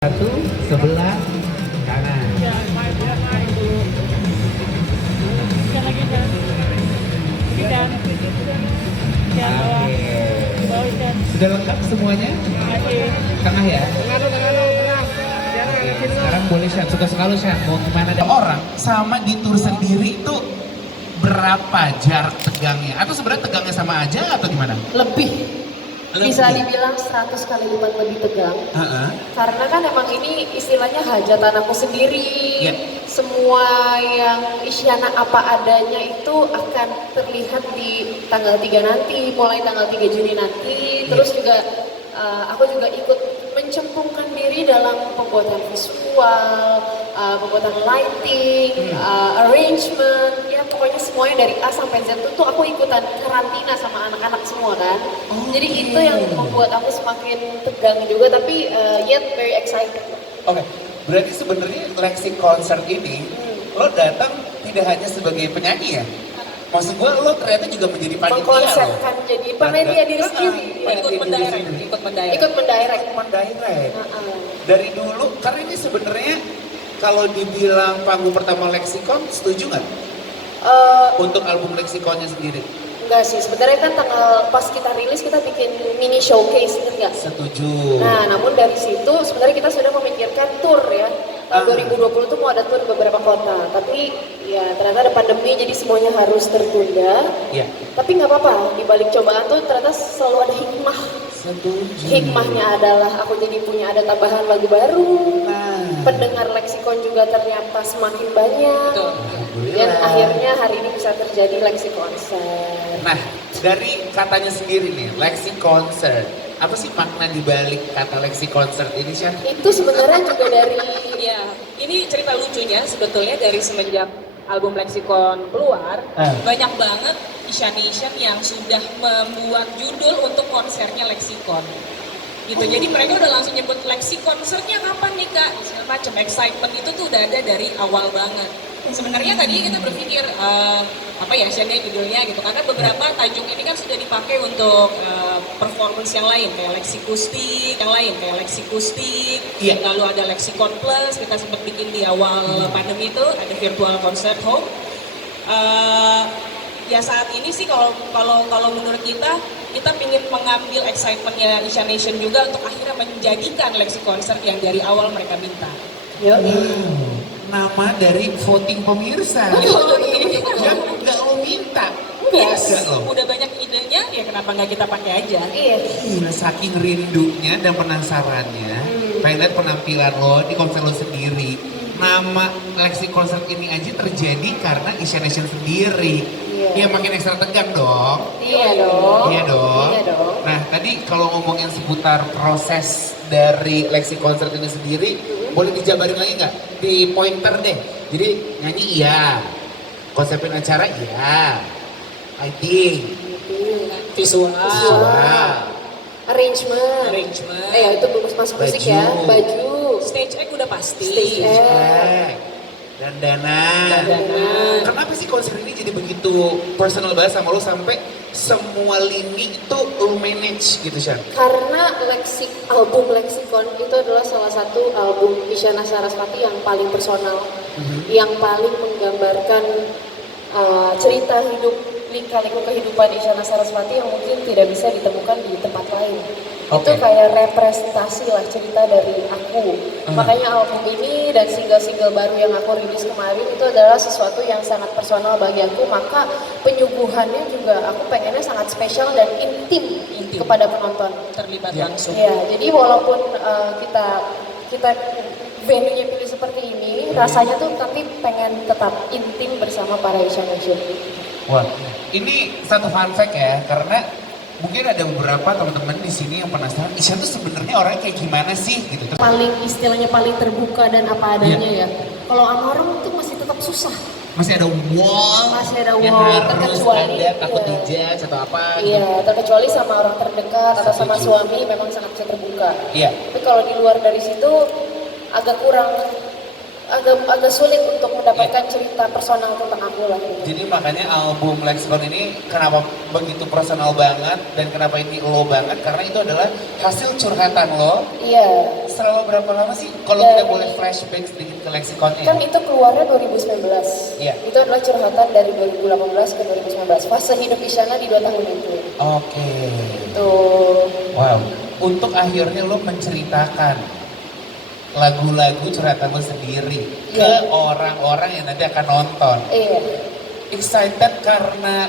Satu sebelah kanan. Sudah lengkap semuanya? Tengah ya? Oke, sekarang boleh Shan, suka-suka lu Shan, mau kemana ada orang sama di tour sendiri itu berapa jarak tegangnya? Atau sebenarnya tegangnya sama aja atau gimana? Lebih. Bisa dibilang 100 kali lipat lebih tegang. Karena kan emang ini istilahnya hajatan aku sendiri. Semua yang isyana apa adanya itu akan terlihat di tanggal 3 nanti, mulai tanggal 3 Juni nanti. Terus juga aku juga ikut mencemplungkan diri dalam pembuatan visual, pembuatan lighting, arrangement, ya pokoknya semuanya dari A sampai Z itu aku ikutan karantina sama anak-anak semua kan. Jadi itu yang membuat aku semakin tegang juga, tapi yet very excited. Oke, berarti sebenarnya Lexi Concert ini lo datang tidak hanya sebagai penyanyi ya? Maksud gue lo ternyata juga menjadi panitia lo. Mengkonsepkan jadi panitia diri sendiri. Ikut mendirect. Dari dulu, karena ini sebenarnya kalau dibilang panggung pertama Lexicon, setuju nggak? Untuk album Lexiconnya sendiri? Enggak sih, sebenarnya kan pas kita rilis kita bikin mini showcase, enggak? Setuju. Nah, namun dari situ sebenarnya kita sudah memikirkan tour ya. 2020 tuh mau ada tour beberapa kota, tapi ya ternyata ada pandemi jadi semuanya harus tertunda. Iya. Tapi nggak apa-apa, di balik cobaan tuh ternyata selalu ada hikmah. Setuju. Hikmahnya adalah aku jadi punya ada tambahan lagu baru. Pendengar Lexicon juga ternyata semakin banyak. Dan akhirnya hari ini bisa terjadi Lexi Concert. Nah, dari katanya sendiri nih, Lexi Concert. Apa sih makna dibalik kata Lexi Concert ini, Syah? Itu sebenarnya juga dari ya, ini cerita lucunya sebetulnya dari semenjak album Lexicon keluar, banyak banget Asian yang sudah membuat judul untuk konsernya Lexicon. Gitu. Jadi mereka udah langsung nyebut Lexi Concertnya kapan nih Kak? Segala macam excitement itu tuh udah ada dari awal banget. Sebenarnya tadi kita berpikir apa ya Asiannya judulnya gitu, karena beberapa tajuk ini kan sudah dipakai untuk performance yang lain kayak Lexi Kustik, lalu ada Lexicon Plus, kita sempat bikin di awal pandemi itu ada virtual concert home. Ya saat ini sih kalau menurut kita ingin mengambil excitementnya Asian Nation juga untuk akhirnya menjadikan Lexi Concert yang dari awal mereka minta. Nama dari voting pemirsa. Yang nggak lo minta. Udah banyak idenya, ya kenapa nggak kita pakai aja? Gila, saking rindunya dan penasarannya, pengen lihat penampilan lo di konser lo sendiri. Nama Lexi Concert ini aja terjadi karena Asian Nation sendiri. Iya, makin ekstra tegang dong. Iya dong. Nah, tadi kalau ngomongin seputar proses dari Lexi Concert ini sendiri, boleh dijabarin lagi nggak? Di pointer deh. Jadi nyanyi iya, konsepin acara iya, lighting, Visual. Arrangement. Itu masuk musik ya. Baju. Stage act udah pasti. Stage act. Dandanan. Kenapa sih konser ini jadi begitu personal banget sama lo sampai semua lini itu lo manage gitu, Syah? Karena album Lexicon itu adalah salah satu album Isyana Sarasvati yang paling personal, yang paling menggambarkan cerita hidup, lika-liku kehidupan Isyana Sarasvati yang mungkin tidak bisa ditemukan di tempat lain. Itu kayak representasi lah cerita dari aku. Makanya album ini dan single-single baru yang aku rilis kemarin itu adalah sesuatu yang sangat personal bagi aku. Maka penyuguhannya juga aku pengennya sangat spesial dan intim kepada penonton. Terlibat langsung. Ya, jadi walaupun kita venue-nya pilih seperti ini, rasanya tuh nanti pengen tetap intim bersama para Asian Nation. Wah, ini satu fun fact ya, karena mungkin ada beberapa teman-teman di sini yang penasaran, Isya tuh sebenarnya orangnya kayak gimana sih gitu. Istilahnya paling terbuka dan apa adanya ya. Kalau sama orang tuh masih tetap susah. Masih ada wall. Yang harus ada takut dijudge atau apa. Iya, terkecuali sama orang terdekat atau sama suami memang sangat bisa terbuka. Iya. Tapi kalau di luar dari situ agak kurang agak sulit untuk mendapatkan cerita personal tentang aku lah. Jadi makanya album Lexicon ini kenapa begitu personal banget dan kenapa ini lo banget, karena itu adalah hasil curhatan lo. Iya. Selama berapa lama sih? Kalau kita boleh flashback sedikit ke Lexiconnya. Kan itu keluarnya 2019. Iya. Itu adalah curhatan dari 2018 ke 2019. Fase hidup Isyana di 2 tahun itu. Oke. Tuh. Wow. Untuk akhirnya lo menceritakan lagu-lagu curhatan lo sendiri ke orang-orang yang nanti akan nonton. Iya. Excited karena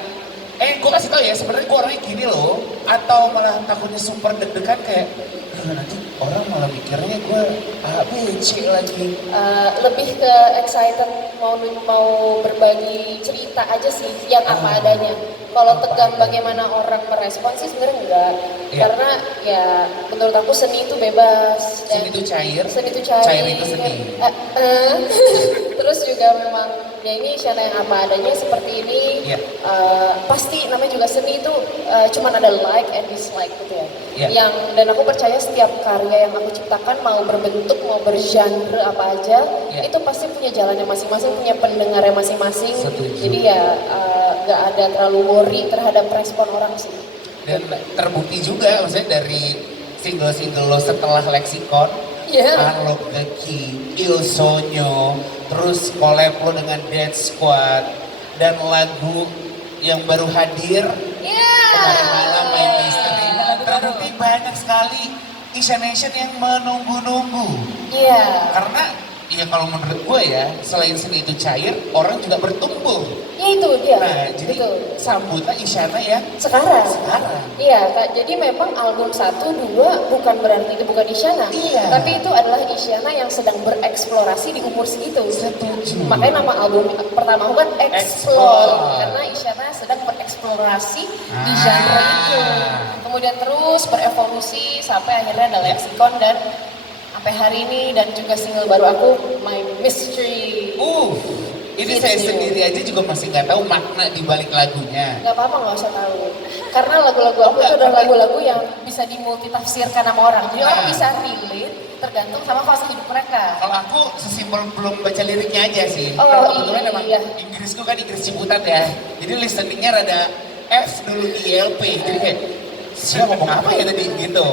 gue kasih tau ya, sebenarnya gue orangnya gini loh, atau malah takutnya super deg-degan kayak nanti orang malah mikirnya gue A, B, C lagi. Lebih ke excited mau berbagi cerita aja sih yang apa adanya. Kalau tegang bagaimana orang merespon sih sebenarnya enggak. Iya. Karena ya menurut aku seni itu bebas. Seni itu cair. Seni itu cair. Cair itu seni. Terus juga memang ya ini Isyana yang apa adanya seperti ini. Iya. Pasti namanya juga seni itu cuman ada like and dislike gitu ya. Iya. Dan aku percaya setiap karya yang aku ciptakan mau berbentuk mau bergenre apa aja itu pasti punya jalannya masing-masing, punya pendengarnya masing-masing. Setuju. Jadi ya gak ada terlalu worry terhadap respon orang sih. Dan terbukti juga maksudnya dari single-single lo setelah Lexicon, Arlo Keki, Il Sogno, terus collab lo dengan Dead Squad, dan lagu yang baru hadir kemarin malam My Mystery. Terbukti banyak sekali Isyana yang menunggu-nunggu. Iya. Karena ya kalau menurut gue ya, selain seni itu cair, orang juga bertumbuh. Ya itu dia. Nah, jadi betul. sambutan Isyana yang Sekarang. sekarang. Iya, Kak. Jadi memang album 1, 2 bukan berarti itu bukan Isyana. Iya. Tapi itu adalah Isyana yang sedang bereksplorasi di umur segitu. Setuju. Makanya nama album pertama aku kan Explore. Karena Isyana sedang bereksplorasi di genre itu. Kemudian terus berevolusi sampai akhirnya ada Lexicon dan sampai hari ini, dan juga single baru aku My Mystery. Ini saya sendiri aja juga masih nggak tahu makna di balik lagunya. Gak apa-apa, nggak usah tahu. Karena lagu-lagu aku itu adalah lagu-lagu yang bisa dimultitafsirkan sama orang. Jadi orang bisa relate tergantung sama fase hidup mereka. Kalau aku sesimpel belum baca liriknya aja sih. Oh, Karena kebetulan emang iya. Inggrisku kan Inggris Ciputat ya. Jadi listeningnya rada F dulu di LP. Jadi kayak siapa ngomong apa ya tadi gitu.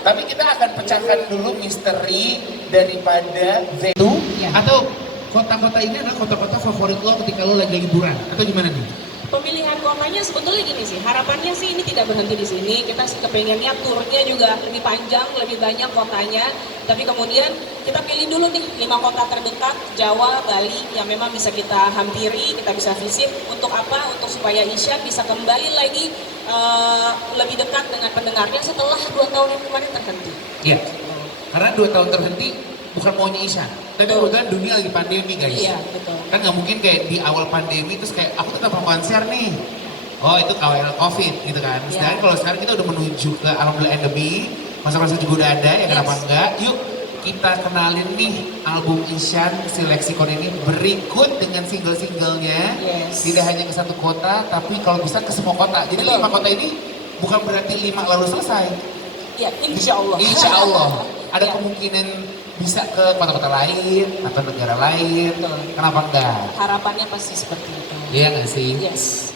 Tapi kita akan pecahkan dulu misteri daripada V2 atau kota-kota ini adalah kota-kota favorit lo ketika lo lagi liburan atau gimana nih? Pemilihan kotanya sebetulnya gini sih, harapannya sih ini tidak berhenti di sini. Kita kepengennya turnya juga lebih panjang, lebih banyak kotanya. Tapi kemudian kita pilih dulu nih 5 kota terdekat, Jawa, Bali, yang memang bisa kita hampiri, kita bisa visit. Untuk apa? Untuk supaya Isya bisa kembali lagi lebih dekat dengan pendengarnya setelah 2 tahun yang kemarin terhenti. Iya, karena 2 tahun terhenti bukan maunya Isya. Tapi kebetulan dunia lagi pandemi guys. Iya, betul. Kan nggak mungkin kayak di awal pandemi terus kayak aku tetap mau konser nih. Oh itu KWL COVID gitu kan. Sedangkan kalau sekarang kita udah menuju ke alhamdulillah endemi, masa-masa juga udah ada ya kenapa enggak. Yuk kita kenalin nih album Isyan si Lexicon ini berikut dengan single-singlenya. Tidak hanya ke satu kota tapi kalau bisa ke semua kota. Jadi 5 kota ini bukan berarti 5 lalu selesai. Iya, insya Allah. Insya Allah. Ada kemungkinan bisa ke kota-kota lain atau negara lain. Kenapa enggak? Harapannya pasti seperti itu. Iya nggak sih? Yes.